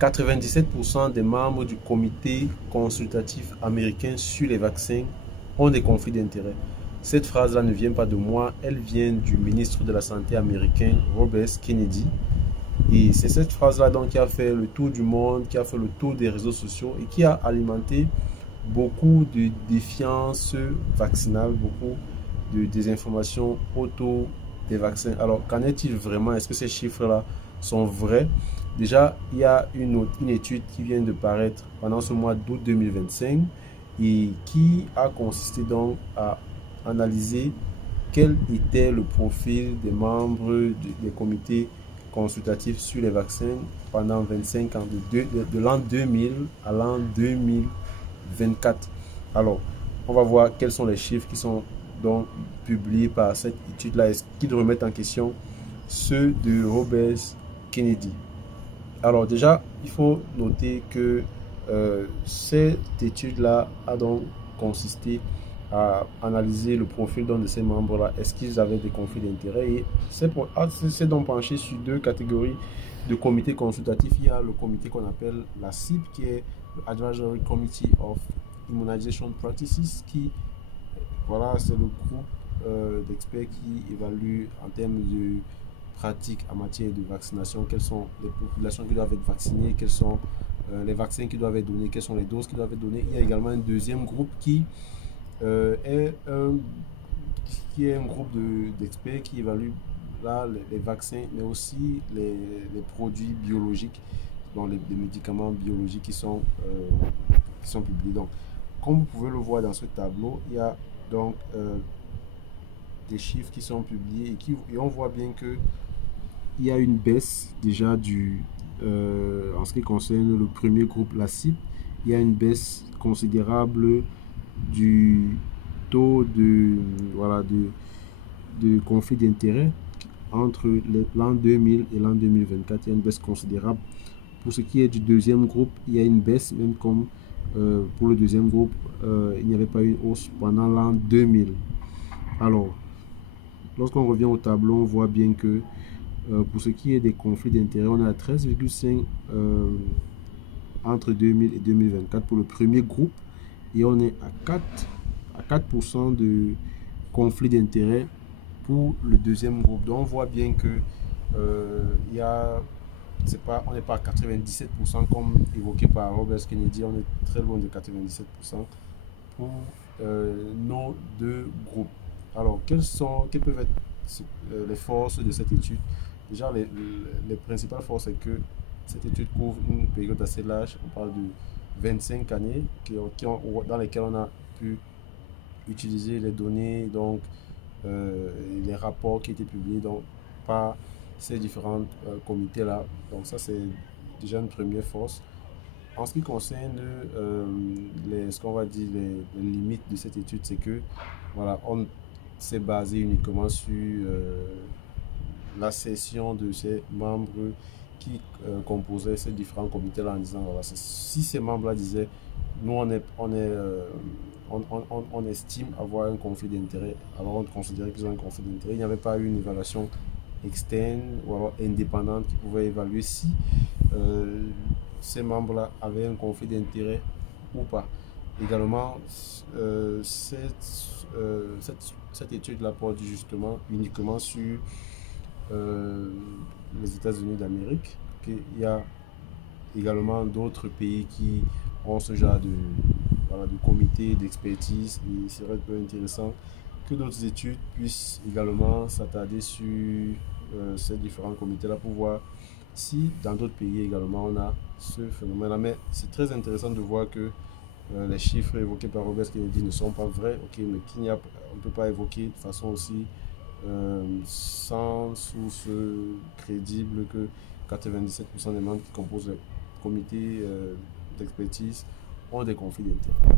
97% des membres du comité consultatif américain sur les vaccins ont des conflits d'intérêts. Cette phrase-là ne vient pas de moi, elle vient du ministre de la Santé américain, Robert Kennedy. Et c'est cette phrase-là donc qui a fait le tour du monde, qui a fait le tour des réseaux sociaux et qui a alimenté beaucoup de défiance vaccinale, beaucoup de désinformation autour des vaccins. Alors, qu'en est-il vraiment? Est-ce que ces chiffres-là sont vrais? Déjà, il y a une étude qui vient de paraître pendant ce mois d'août 2025 et qui a consisté donc à analyser quel était le profil des membres des comités consultatifs sur les vaccins pendant 25 ans, de l'an 2000 à l'an 2024. Alors, on va voir quels sont les chiffres qui sont donc publiés par cette étude-là. Est-ce qu'ils remettent en question ceux de Robert Kennedy? Alors déjà, il faut noter que cette étude-là a donc consisté à analyser le profil de ces membres-là. Est-ce qu'ils avaient des conflits d'intérêts? Et c'est donc penché sur deux catégories de comités consultatifs. Il y a le comité qu'on appelle la CIP, qui est le Advisory Committee of Immunization Practices, qui, voilà, c'est le groupe d'experts qui évalue en termes de pratiques en matière de vaccination, quelles sont les populations qui doivent être vaccinées, quels sont les vaccins qui doivent être donnés, quelles sont les doses qui doivent être données. Il y a également un deuxième groupe qui est un groupe d'experts qui évalue là, les vaccins, mais aussi les produits biologiques, donc les médicaments biologiques qui sont publiés. Donc, comme vous pouvez le voir dans ce tableau, il y a donc des chiffres qui sont publiés et on voit bien que il y a une baisse déjà en ce qui concerne le premier groupe, la CIP. Il y a une baisse considérable du taux de conflit d'intérêts entre l'an 2000 et l'an 2024. Il y a une baisse considérable. Pour ce qui est du deuxième groupe, il y a une baisse, même comme pour le deuxième groupe, il n'y avait pas eu une hausse pendant l'an 2000. Alors, lorsqu'on revient au tableau, on voit bien que pour ce qui est des conflits d'intérêts, on est à 13,5 entre 2000 et 2024 pour le premier groupe et on est à 4% de conflits d'intérêts pour le deuxième groupe. Donc on voit bien que on n'est pas à 97% comme évoqué par Robert Kennedy, on est très loin de 97% pour nos deux groupes. Alors, quelles peuvent être les forces de cette étude? Déjà, les principales forces, c'est que cette étude couvre une période assez large. On parle de 25 années dans lesquelles on a pu utiliser les données, donc les rapports qui étaient publiés donc, par ces différents comités-là. Donc ça, c'est déjà une première force. En ce qui concerne ce qu'on va dire les limites de cette étude, c'est que voilà, on s'est basé uniquement sur la session de ces membres qui composaient ces différents comités-là en disant voilà, si ces membres-là disaient nous on estime avoir un conflit d'intérêt, alors on considérait qu'ils ont un conflit d'intérêt. Il n'y avait pas eu une évaluation externe ou alors indépendante qui pouvait évaluer si ces membres-là avaient un conflit d'intérêt ou pas. Également, cette étude-là porte justement uniquement sur les États-Unis d'Amérique. Il y a également d'autres pays qui ont ce genre de comité d'expertise et il serait peu intéressant que d'autres études puissent également s'attarder sur ces différents comités-là pour voir si dans d'autres pays également on a ce phénomène-là. Mais c'est très intéressant de voir que les chiffres évoqués par Robert Kennedy ne sont pas vrais, ok, mais on ne peut pas évoquer de façon aussi sans source crédible que 97% des membres qui composent le comité d'expertise ont des conflits d'intérêts.